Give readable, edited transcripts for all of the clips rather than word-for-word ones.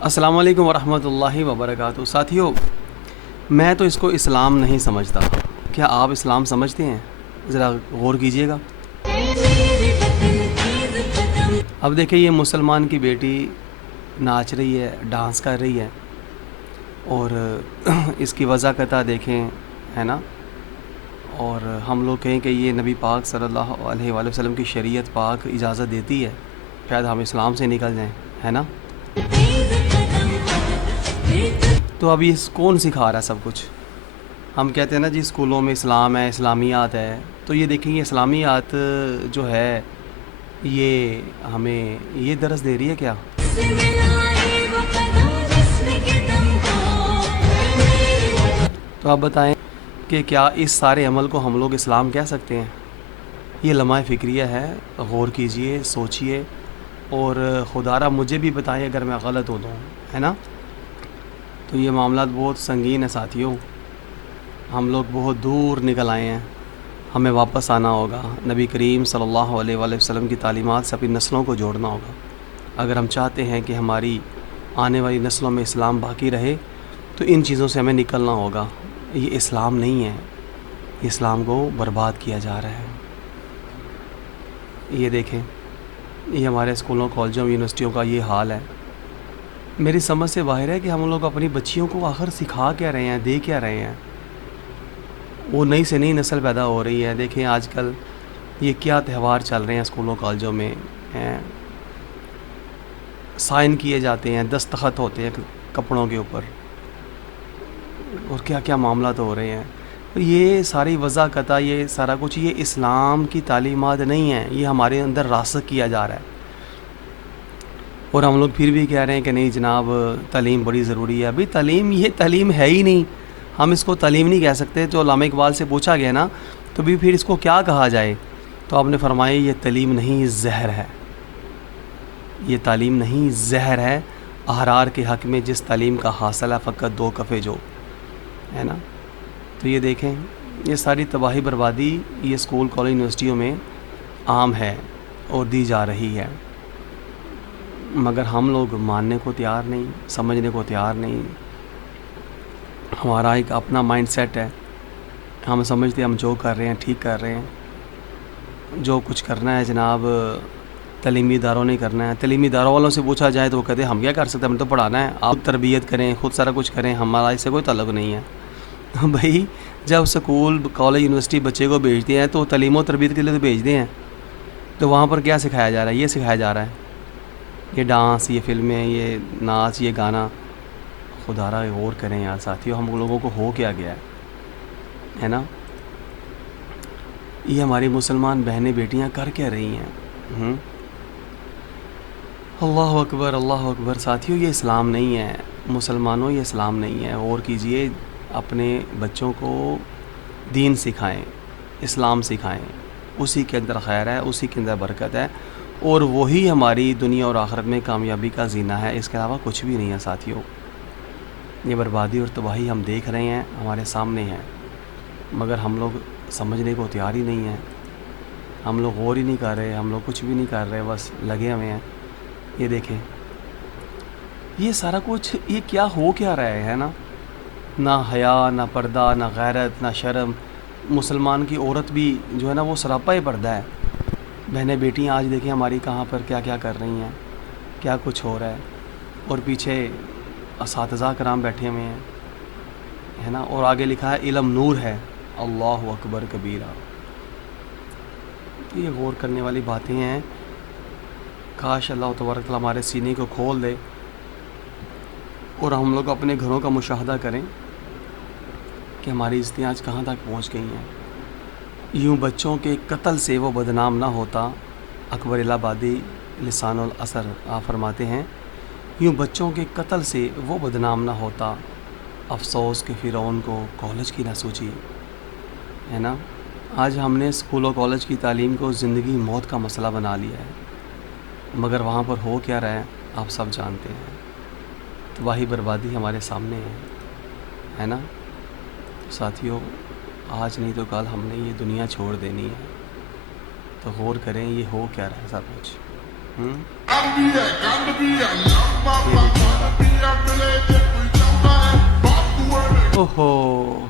السلام علیکم ورحمۃ اللہ وبرکاتہ۔ ساتھیوں، میں تو اس کو اسلام نہیں سمجھتا۔ کیا آپ اسلام سمجھتے ہیں؟ ذرا غور کیجئے گا۔ اب دیکھیں، یہ مسلمان کی بیٹی ناچ رہی ہے، ڈانس کر رہی ہے، اور اس کی وضاحت دیکھیں، ہے نا۔ اور ہم لوگ کہیں کہ یہ نبی پاک صلی اللہ علیہ وآلہ وسلم کی شریعت پاک اجازت دیتی ہے، شاید ہم اسلام سے نکل جائیں، ہے نا۔ تو اب یہ کون سکھا رہا ہے سب کچھ؟ ہم کہتے ہیں نا جی اسکولوں میں اسلام ہے، اسلامیات ہے، تو یہ دیکھیں، یہ اسلامیات جو ہے یہ ہمیں یہ درس دے رہی ہے کیا؟ تو آپ بتائیں کہ کیا اس سارے عمل کو ہم لوگ اسلام کہہ سکتے ہیں؟ یہ لمحہ فکریہ ہے، غور کیجئے، سوچئے، اور خدا را مجھے بھی بتائیں اگر میں غلط ہو تو، ہے نا۔ تو یہ معاملات بہت سنگین ہیں ساتھیوں، ہم لوگ بہت دور نکل آئے ہیں، ہمیں واپس آنا ہوگا، نبی کریم صلی اللہ علیہ وآلہ وسلم کی تعلیمات سے اپنی نسلوں کو جوڑنا ہوگا۔ اگر ہم چاہتے ہیں کہ ہماری آنے والی نسلوں میں اسلام باقی رہے تو ان چیزوں سے ہمیں نکلنا ہوگا۔ یہ اسلام نہیں ہے، اسلام کو برباد کیا جا رہا ہے۔ یہ دیکھیں، یہ ہمارے اسکولوں، کالجوں، یونیورسٹیوں کا یہ حال ہے۔ میری سمجھ سے باہر ہے کہ ہم لوگ اپنی بچیوں کو آخر سکھا کیا رہے ہیں، دے کیا رہے ہیں۔ وہ نئی سے نئی نسل پیدا ہو رہی ہے۔ دیکھیں آج کل یہ کیا تہوار چل رہے ہیں اسکولوں کالجوں میں، سائن کیے جاتے ہیں، دستخط ہوتے ہیں کپڑوں کے اوپر، اور کیا کیا معاملات ہو رہے ہیں۔ یہ ساری وضاحت، یہ سارا کچھ، یہ اسلام کی تعلیمات نہیں ہیں، یہ ہمارے اندر راسخ کیا جا رہا ہے، اور ہم لوگ پھر بھی کہہ رہے ہیں کہ نہیں جناب تعلیم بڑی ضروری ہے۔ ابھی تعلیم، یہ تعلیم ہے ہی نہیں، ہم اس کو تعلیم نہیں کہہ سکتے۔ تو علامہ اقبال سے پوچھا گیا نا، تو بھی پھر اس کو کیا کہا جائے؟ تو آپ نے فرمایا یہ تعلیم نہیں، زہر ہے۔ یہ تعلیم نہیں، زہر ہے، احرار کے حق میں جس تعلیم کا حاصل ہے فقط دو کفے جو، ہے نا۔ تو یہ دیکھیں، یہ ساری تباہی بربادی یہ اسکول، کالج، یونیورسٹیوں میں عام ہے اور دی جا رہی ہے، مگر ہم لوگ ماننے کو تیار نہیں، سمجھنے کو تیار نہیں۔ ہمارا ایک اپنا مائنڈ سیٹ ہے، ہم سمجھتے ہم جو کر رہے ہیں ٹھیک کر رہے ہیں۔ جو کچھ کرنا ہے جناب تعلیمی اداروں نے کرنا ہے۔ تعلیمی اداروں والوں سے پوچھا جائے تو وہ کہتے ہیں ہم کیا کر سکتے ہیں، ہم تو پڑھانا ہے، آپ تربیت کریں، خود سارا کچھ کریں، ہمارا اس سے کوئی تعلق نہیں ہے۔ بھائی جب اسکول، کالج، یونیورسٹی بچے کو بھیجتے ہیں تو تعلیم و تربیت کے لیے تو بھیجتے ہیں، تو وہاں پر کیا سکھایا جا رہا ہے؟ یہ سکھایا جا رہا ہے، یہ ڈانس، یہ فلمیں، یہ ناچ، یہ گانا۔ خدا را غور کریں یار ساتھیوں، ہم لوگوں کو ہو کیا گیا ہے نا۔ یہ ہماری مسلمان بہنیں بیٹیاں کر کیا رہی ہیں؟ اللہ اکبر، اللہ اکبر۔ ساتھیوں یہ اسلام نہیں ہے، مسلمانوں یہ اسلام نہیں ہے۔ غور کیجئے، اپنے بچوں کو دین سکھائیں، اسلام سکھائیں، اسی کے اندر خیر ہے، اسی کے اندر برکت ہے، اور وہی ہماری دنیا اور آخرت میں کامیابی کا زینہ ہے، اس کے علاوہ کچھ بھی نہیں ہے ساتھیوں۔ یہ بربادی اور تباہی ہم دیکھ رہے ہیں، ہمارے سامنے ہیں، مگر ہم لوگ سمجھنے کو تیار ہی نہیں ہیں، ہم لوگ غور ہی نہیں کر رہے، ہم لوگ کچھ بھی نہیں کر رہے، بس لگے ہوئے ہیں۔ یہ دیکھیں، یہ سارا کچھ، یہ کیا ہو کیا رہا ہے نا۔ نہ حیا، نہ پردہ، نہ غیرت، نہ شرم۔ مسلمان کی عورت بھی جو ہے نا وہ سراپا ہی پردہ ہے۔ بہنیں بیٹیاں آج دیکھیں ہماری کہاں پر کیا کیا کر رہی ہیں، کیا کچھ ہو رہا ہے، اور پیچھے اساتذہ کرام بیٹھے ہوئے ہیں، ہے نا، اور آگے لکھا ہے علم نور ہے، اللہ اکبر کبیرہ۔ یہ غور کرنے والی باتیں ہیں، کاش اللہ تبارک تعالیٰ ہمارے سینے کو کھول دے اور ہم لوگ اپنے گھروں کا مشاہدہ کریں کہ ہماری عزتیں آج کہاں تک پہنچ گئی ہیں۔ یوں بچوں کے قتل سے وہ بدنام نہ ہوتا، اکبر الہ آبادی لسان الاثر آپ فرماتے ہیں، یوں بچوں کے قتل سے وہ بدنام نہ ہوتا، افسوس کہ فرعون کو کالج کی نہ سوچی، ہے نا۔ آج ہم نے اسکول و کالج کی تعلیم کو زندگی موت کا مسئلہ بنا لیا ہے، مگر وہاں پر ہو کیا رہا ہے آپ سب جانتے ہیں۔ تباہی بربادی ہمارے سامنے ہے نا۔ ساتھیوں، آج نہیں تو کل ہم نے یہ دنیا چھوڑ دینی ہے، تو غور کریں یہ ہو کیا رہا ہے سب کچھ۔ اوہو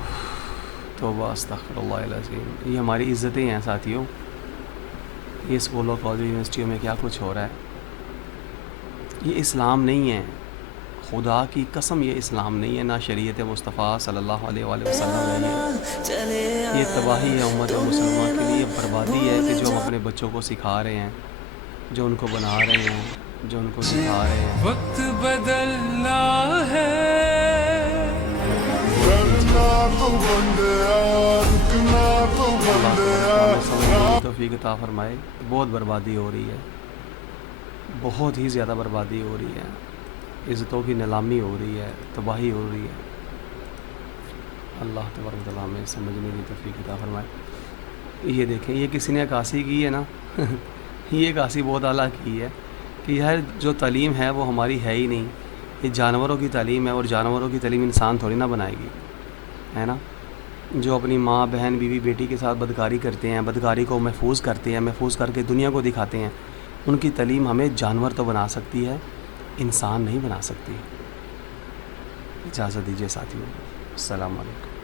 توبہ استغفراللہ العظیم، یہ ہماری عزتیں ہیں ساتھیوں، یہ اسکولوں کالج یونیورسٹیوں میں کیا کچھ ہو رہا ہے، یہ اسلام نہیں ہے، خدا کی قسم یہ اسلام نہیں ہے، نہ شریعت مصطفیٰ صلی اللہ علیہ وآلہ وسلم ہے، یہ تباہی ہے امت مسلمہ کے لیے، یہ بربادی ہے کہ جو ہم اپنے بچوں کو سکھا رہے ہیں، جو ان کو بنا رہے ہیں، جو ان کو سکھا رہے ہیں۔ وقت بدلنا ہے، اللہ تبارک ہمیں سمجھنے کی توفیق عطا فرمائے۔ بہت بربادی ہو رہی ہے، بہت ہی زیادہ بربادی ہو رہی ہے، عزتوں کی نیلامی ہو رہی ہے، تباہی ہو رہی ہے۔ اللہ تبارک تعالیٰ ہمیں سمجھنے کی توفیق عطا فرمائے۔ یہ دیکھیں، یہ کسی نے عکاسی کی ہے نا یہ عکاسی بہت اعلیٰ کی ہے کہ یار جو تعلیم ہے وہ ہماری ہے ہی نہیں، یہ جانوروں کی تعلیم ہے، اور جانوروں کی تعلیم انسان تھوڑی نہ بنائے گی، ہے نا۔ جو اپنی ماں بہن بیوی بیٹی کے ساتھ بدکاری کرتے ہیں، بدکاری کو محفوظ کرتے ہیں، محفوظ کر کے دنیا کو دکھاتے ہیں، ان کی تعلیم ہمیں جانور تو بنا سکتی ہے، انسان نہیں بنا سکتی۔ اجازت دیجیے ساتھیوں، السلام علیکم۔